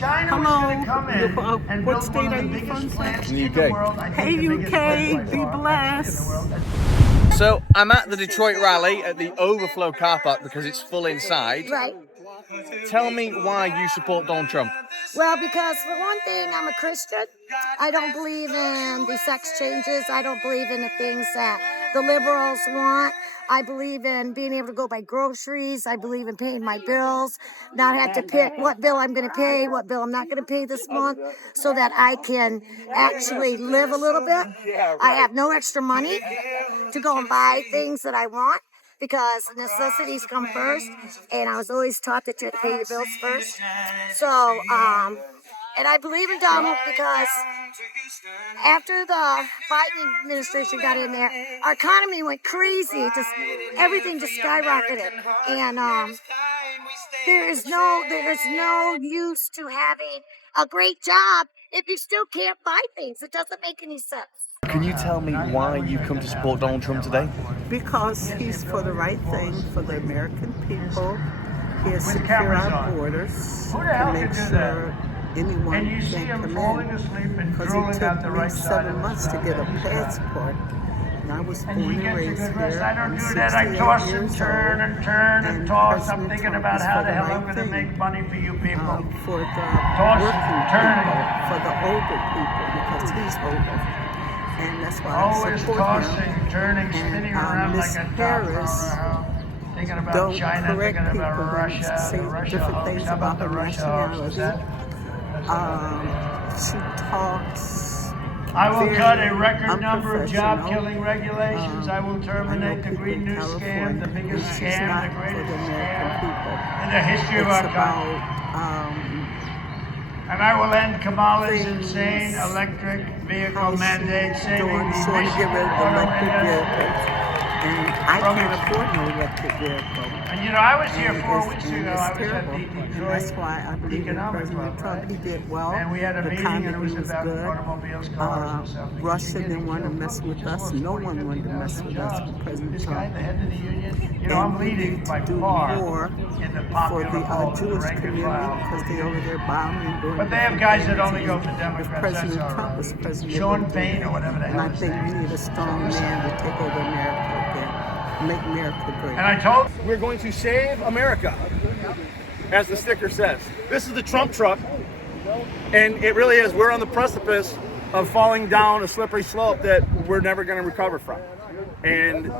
China was going to come in and what build state one of are the you biggest from, plants sir? in the world. I Hey, think the biggest plant UK, by be far, blessed. actually, in the world. So I'm at the Detroit Rally at the overflow car park because it's full inside. Right. Tell me why you support Donald Trump. Well, because for one thing, I'm a Christian. I don't believe in the sex changes. I don't believe in the things that the liberals want. I believe in being able to go buy groceries. I believe in paying my bills, not have to pick what bill I'm going to pay, what bill I'm not going to pay this month, so that I can actually live a little bit. I have no extra money to go and buy things that I want, because necessities come first, and I was always taught that you had to pay your bills first. So, and I believe in Donald because after the Biden administration got in there, our economy went crazy. Just everything just skyrocketed, and there's no use to having a great job if you still can't buy things. It doesn't make any sense. Can you tell me why you come to support Donald Trump today? Because he's for the right thing for the American people. He has secured our borders to make sure anyone can come in. Because it took me 7 months to get a passport. And I was born and raised here. I'm 68 years old. And President Trump is for the right thing. For the working people, for the older people, because he's older. And that's why I support him. And Miss Harris don't correct people when say different things about her nationality. She talks. I will cut a record number of job-killing regulations. I will terminate the Green New Scam, the biggest scam, the greatest scam in the history of our country. And I will end Kamala's insane electric vehicle mandate, saving So to get rid of electric vehicles. And I can't afford no electric vehicle. And you know, I was here 4 weeks ago. I was terrible. at the And Detroit that's why I believe in President Trump. He did well. And we had a the meeting, and it was about automobiles, cars, and stuff. Russia didn't want to mess with us. No one wanted to mess with us with President This guy, Trump. the head of the union, you know, And I'm we leading need by to do far more in the for popular the vote, Jewish rank and community, file. because they over there bombing doing. But they have guys that only go for If Democrats. President That's all Trump right. was president, Sean they would do Payne that. or whatever the And hell I his think name we need a strong man to take over America again, make America great. And I told We're going to save America, as the sticker says. This is the Trump truck, and it really is. We're on the precipice of falling down a slippery slope that we're never going to recover from. And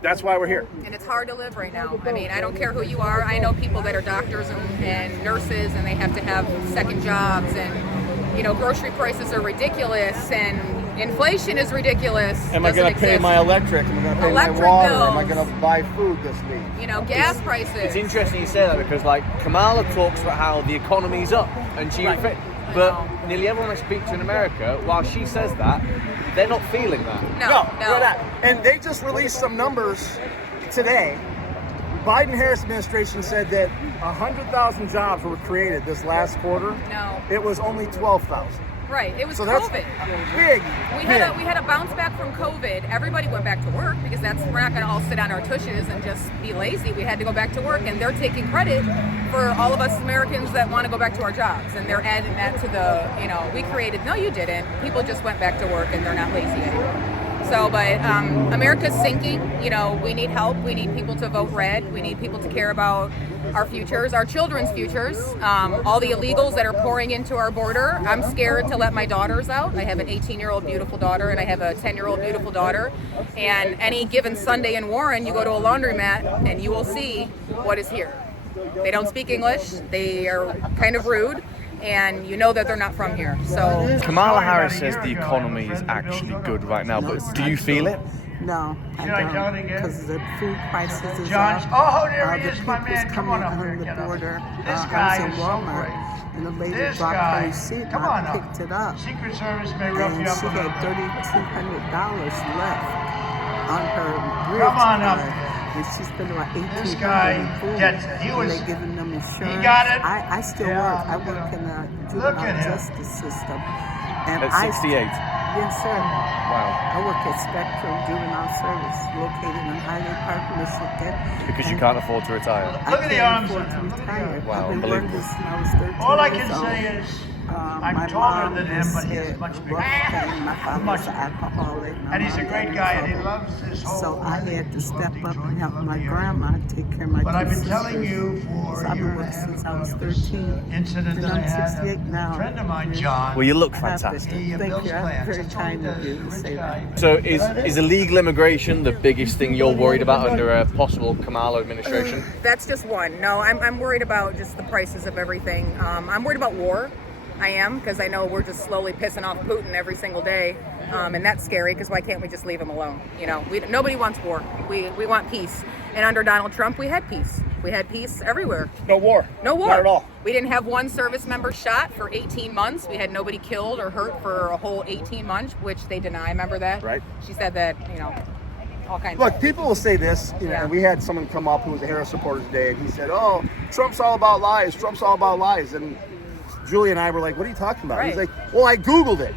that's why we're here. And it's hard to live right now. I mean, I don't care who you are. I know people that are doctors and nurses, and they have to have second jobs, and, you know, grocery prices are ridiculous, and inflation is ridiculous. Am I going to pay my electric? Am I going to pay Electric my water? bills. Am I going to buy food this week? You know, gas prices. It's interesting you say that because, like, Kamala talks about how the economy's up and she but nearly everyone I speak to in America, while she says that, they're not feeling that. No. they're not. And they just released some numbers today. Biden-Harris administration said that 100,000 jobs were created this last quarter. No. It was only 12,000. Right. It was So that's COVID. big. We had a bounce back from COVID. Everybody went back to work because we're not going to all sit on our tushes and just be lazy. We had to go back to work, and they're taking credit for all of us Americans that want to go back to our jobs, and they're adding that to the, you know, we created. No, you didn't. People just went back to work, and they're not lazy anymore. So, but America's sinking. You know, we need help. We need people to vote red. We need people to care about our futures, our children's futures. All the illegals that are pouring into our border. I'm scared to let my daughters out. I have an 18-year-old beautiful daughter, and I have a 10-year-old beautiful daughter. And any given Sunday in Warren, you go to a laundromat, and you will see what is here. They don't speak English. They are kind of rude. And you know that they're not from here. So Kamala Harris says the economy is actually good right now, but do you feel it? No, I don't, because the food prices is John, up. oh, there he The is, my people's man. Come on coming up here, under get the up. border. This I was guy in is so Walmart, great. and the lady This dropped guy, her receipt, and come on I up. picked it up. Secret Service may rough And you up she a little had bit. $3,200 left on her real Come on up card. here. And she spent about This $1,800 guy in food. gets it. He and was they giving them insurance. He got it. I still Yeah, work. I look work at in him. the Look at juvenile him. justice system. And At 68. Yes, sir. Wow. I work at Spectrum Juvenile Service, located in Highland Park, Michigan. Because you And can't afford to retire. Look at the can't arms afford on to him. Look at the retire. arms. Wow, I've been unbelievable. working since I was 13 All I years can old. say is, My I'm taller mom than him, but he has had much bigger. rough pain. My father was Much an alcoholic. My And he's a mom great got in guy, and he trouble. loves his whole. So I had to step up Detroit, and help love my the area. grandma take care of my But two I've been sisters. telling you for So a I've year been and a working half since I was about this 13. incident And that I I'm had. 68 now. A friend of mine, John. Well, you look I have to fantastic. He Thank builds you. I'm plants. very That's all he kind of does. you He's a to rich say guy. that. So is illegal immigration the biggest thing you're worried about under a possible Kamala administration? That's just one. No, I'm worried about just the prices of everything. I'm worried about war. I am, because I know we're just slowly pissing off Putin every single day, and that's scary. Because why can't we just leave him alone? You know, nobody wants war. We want peace. And under Donald Trump, we had peace. We had peace everywhere. No war. No war. Not at all. We didn't have one service member shot for 18 months. We had nobody killed or hurt for a whole 18 months, which they deny. Remember that? Right. She said that, all kinds Look, of people will say this, Yeah. and we had someone come up who was a Harris supporter today, and he said, "Oh, Trump's all about lies. Trump's all about lies." And Julie and I were like, "What are you talking about?" He's Right. like, "Well, I Googled it,"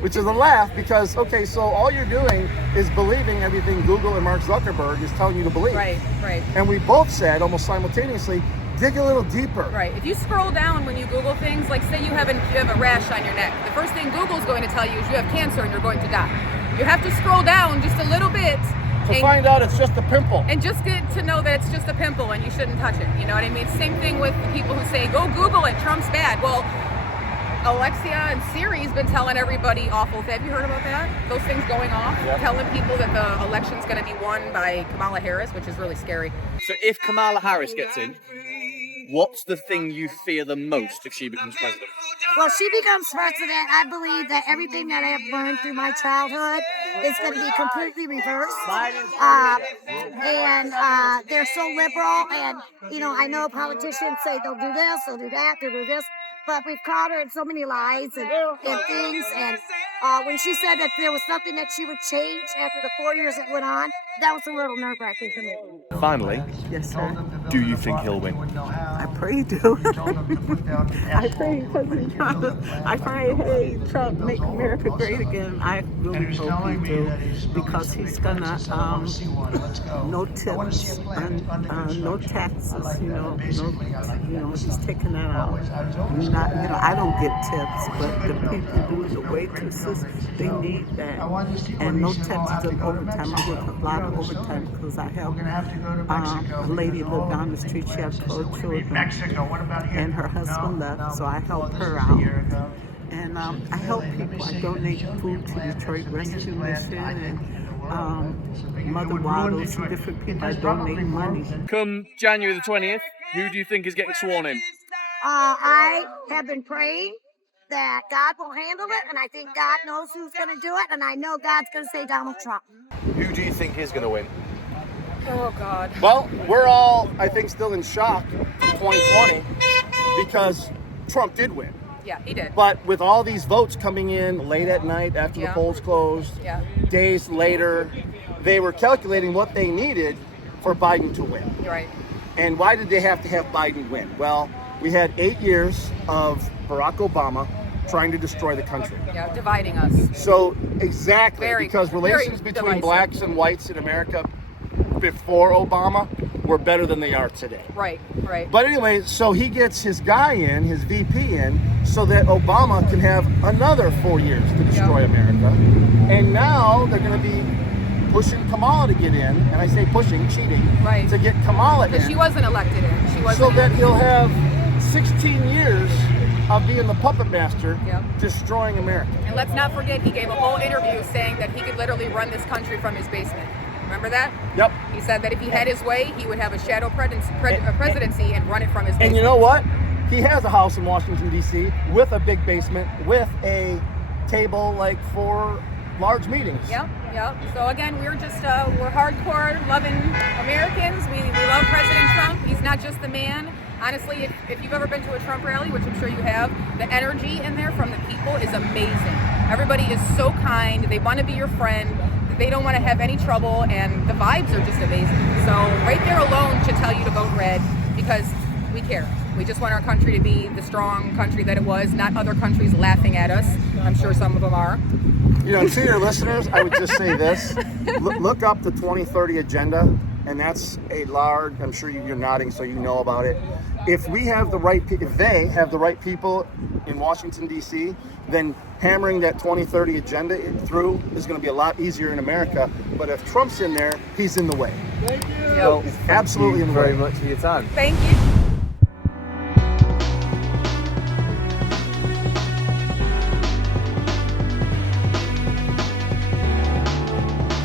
which is a laugh because, okay, so all you're doing is believing everything Google and Mark Zuckerberg is telling you to believe. Right. And we both said almost simultaneously, dig a little deeper. Right. If you scroll down when you Google things, like say you have a rash on your neck, the first thing Google's going to tell you is you have cancer and you're going to die. You have to scroll down just a little bit To find out it's just a pimple. and just get to know that it's just a pimple and you shouldn't touch it. You know what I mean? Same thing with the people who say, go Google it, Trump's bad. Well, Alexia and Siri's been telling everybody awful things. Have you heard about that? Those things going off, telling people that the election's going to be won by Kamala Harris, which is really scary. So if Kamala Harris gets in, what's the thing you fear the most if she becomes president? Well, she becomes president. I believe that everything that I have learned through my childhood is going to be completely reversed. They're so liberal, and I know politicians say they'll do this, they'll do that, they'll do this, but we've caught her in so many lies and things. And when she said that there was nothing that she would change after the 4 years that went on, that was a little nerve-wracking for me. Finally, Yes, sir. do you think he'll win? I pray do. I pray I pray, hey, Trump, make America great again. I really hope he do, because he's gonna no tips and no taxes. He's taking that out. I don't get tips, but the people do, the waitresses, they need that. And no taxes and overtime. I work a lot of overtime because I help a lady live down the street. She has 12 children, and her husband left, so I help her out. And I help people. I donate food to Detroit Rescue Mission and Mother Waddles and different people. I donate money. Come January the 20th, who do you think is getting sworn in? I have been praying that God will handle it, and I think God knows who's going to do it, and I know God's going to say Donald Trump. Who do you think is going to win? Oh, God. Well, we're all, I think, still in shock from 2020 because Trump did win. Yeah, he did. But with all these votes coming in late at night after the Yeah. polls closed, Yeah. days later, they were calculating what they needed for Biden to win. You're right. And why did they have to have Biden win? Well, we had 8 years of Barack Obama trying to destroy the country. Yeah, dividing us. So exactly, Very- because relations very between divisive. blacks and whites in America before Obama were better than they are today. Right. But anyway, so he gets his guy in, his VP in, so that Obama can have another 4 years to destroy America. And now they're going to be pushing Kamala to get in, and I say pushing, cheating, Right. to get Kamala Because in, she wasn't elected in. She wasn't so that in. he'll have 16 years of being the puppet master, Yep. destroying America. And let's not forget, he gave a whole interview saying that he could literally run this country from his basement. Remember that? Yep. He said that if he had his way, he would have a shadow presidency and run it from his basement. And you know what? He has a house in Washington, D.C. with a big basement, with a table like for large meetings. Yep. So again, we're just we're hardcore loving Americans. We love President Trump. He's not just the man. Honestly, if you've ever been to a Trump rally, which I'm sure you have, the energy in there from the people is amazing. Everybody is so kind. They want to be your friend. They don't want to have any trouble, and the vibes are just amazing. So right there alone should tell you to vote red, because we care. We just want our country to be the strong country that it was, not other countries laughing at us. I'm sure some of them are. You know, to your listeners, I would just say this: look up the 2030 agenda, and that's a large. I'm sure you're nodding, so you know about it. If we have the right, if they have the right people in Washington D.C., then hammering that 2030 agenda through is going to be a lot easier in America. But if Trump's in there, he's in the way. Well, Absolutely in the way. very much for your time. Thank you.